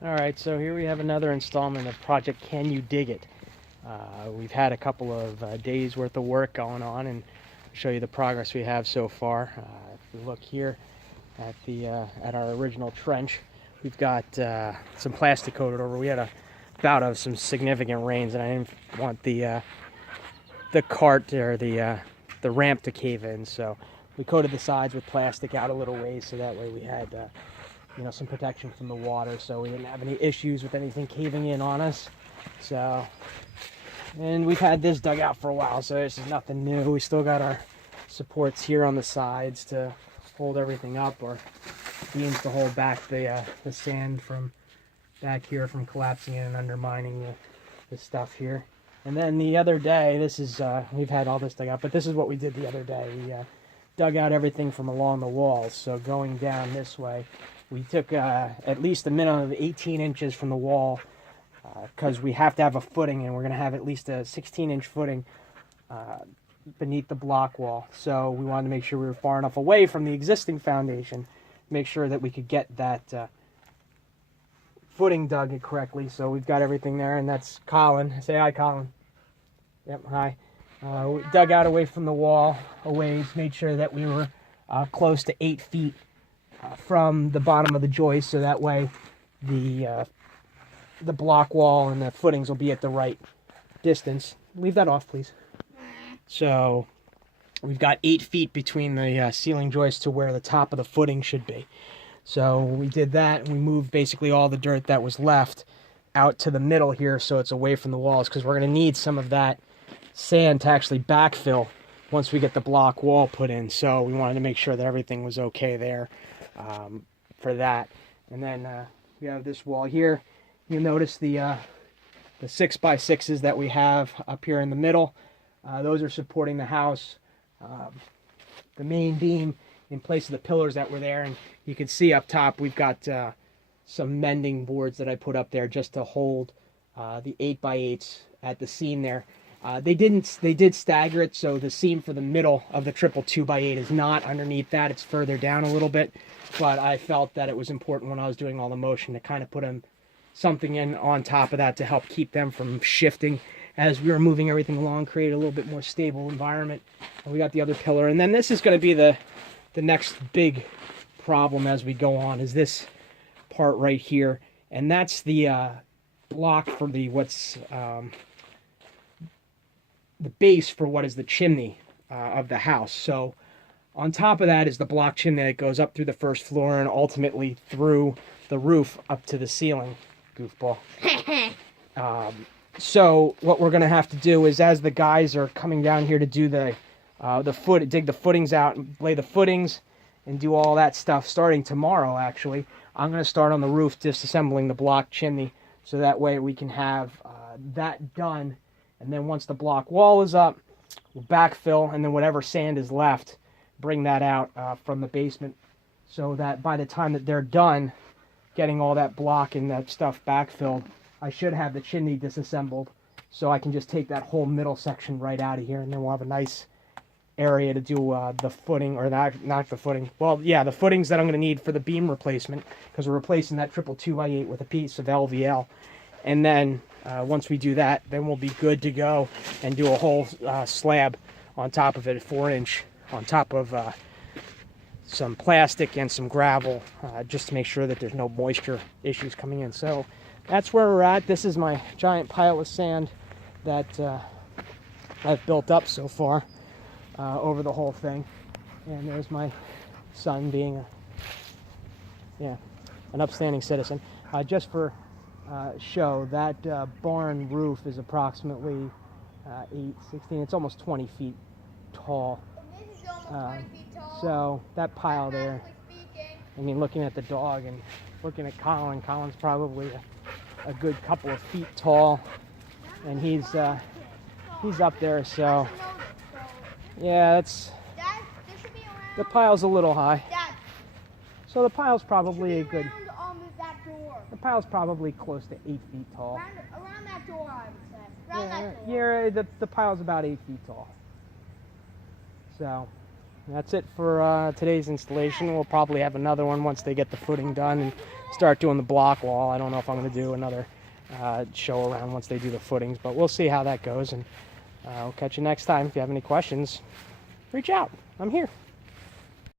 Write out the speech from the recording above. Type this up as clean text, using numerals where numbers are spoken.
Alright, so here we have another installment of Project Can You Dig It? We've had a couple of days worth of work going on, and I'll show you the progress we have so far. If we look here at at our original trench, we've got some plastic coated over. We had a bout of some significant rains, and I didn't want the cart or the ramp to cave in, so we coated the sides with plastic out a little ways, so that way we had some protection from the water, so we didn't have any issues with anything caving in on us. So, and we've had this dug out for a while, so this is nothing new. We still got our supports here on the sides to hold everything up, or beams to hold back the sand from back here from collapsing in and undermining the stuff here. And then the other day, this is we've had all this dug out, but this is what we did the other day. We dug out everything from along the walls. So going down this way, we took at least a minimum of 18 inches from the wall, because we have to have a footing, and we're going to have at least a 16-inch footing beneath the block wall. So we wanted to make sure we were far enough away from the existing foundation, make sure that we could get that footing dug correctly. So we've got everything there, and that's Colin. Say hi, Colin. Yep, hi. We dug out away from the wall a ways, made sure that we were close to 8 feet from the bottom of the joist, so that way the block wall and the footings will be at the right distance. Leave that off, please. So we've got 8 feet between the ceiling joist to where the top of the footing should be. So we did that, and we moved basically all the dirt that was left out to the middle here, so it's away from the walls, because we're going to need some of that sand to actually backfill once we get the block wall put in. So we wanted to make sure that everything was okay there for that. And then we have this wall here. You'll notice the 6x6s that we have up here in the middle. Those are supporting the house. The main beam in place of the pillars that were there. And you can see up top we've got some mending boards that I put up there just to hold the 8x8s at the seam there. They did stagger it, so the seam for the middle of the triple 2x8 is not underneath that. It's further down a little bit, but I felt that it was important when I was doing all the motion to kind of put something in on top of that to help keep them from shifting as we were moving everything along, create a little bit more stable environment. And we got the other pillar, and then this is going to be the next big problem as we go on, is this part right here, and that's the block for the base for what is the chimney of the house. So on top of that is the block chimney that goes up through the first floor and ultimately through the roof up to the ceiling. Goofball. So what we're going to have to do is, as the guys are coming down here to do dig the footings out and lay the footings and do all that stuff starting tomorrow, actually, I'm going to start on the roof disassembling the block chimney, so that way we can have that done. And then once the block wall is up, we'll backfill, and then whatever sand is left, bring that out from the basement, so that by the time that they're done getting all that block and that stuff backfilled, I should have the chimney disassembled, so I can just take that whole middle section right out of here, and then we'll have a nice area to do the footing, or not the footing. Well, yeah, the footings that I'm going to need for the beam replacement, because we're replacing that triple 2x8 with a piece of LVL. And then once we do that, then we'll be good to go and do a whole slab on top of it, a 4-inch on top of some plastic and some gravel, just to make sure that there's no moisture issues coming in. So that's where we're at. This is my giant pile of sand that I've built up so far over the whole thing. And there's my son being an upstanding citizen. Just for show, that barn roof is approximately 16, it's almost 20 feet tall. This is almost 20 feet tall. So that pile there, I mean, looking at the dog and looking at Colin's probably a good couple of feet tall, and he's up there, so yeah, Dad, this should be around. the pile's a little high. Dad, So the pile's probably a good, around, that door. the pile's probably close to 8 feet tall. Around that door, I would say. Around that door. Yeah, the pile's about 8 feet tall. So that's it for today's installation. We'll probably have another one once they get the footing done and start doing the block wall. I don't know if I'm going to do another show around once they do the footings, but we'll see how that goes. And I'll catch you next time. If you have any questions, reach out. I'm here.